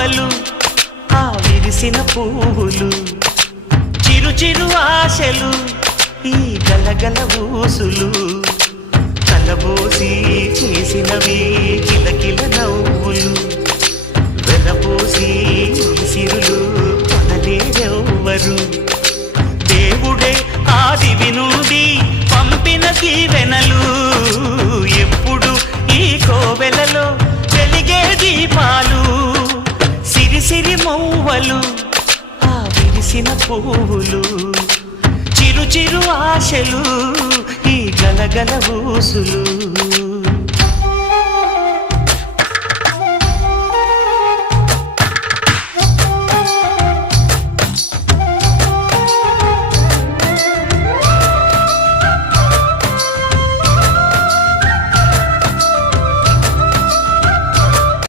మౌవలు ఆ విరిసిన పువ్వులు చిరు చిరు ఆశలు ఈ గలగల ఊసులు కలబోసి చేసినవి కిలకిల నవ్వులు వెలబోసి సిరులు కొనలేరెవ్వరు దేవుడే ఆదివి నుండి పంపిన దీవెనలు ఎప్పుడు ఈ కోవెలలో వెలిగే దీపాలు సిరి సిరి మౌవలు ఆ విరిసిన పువ్వులు చిరు చిరు ఆశలు ఈ గలగల ఊసులు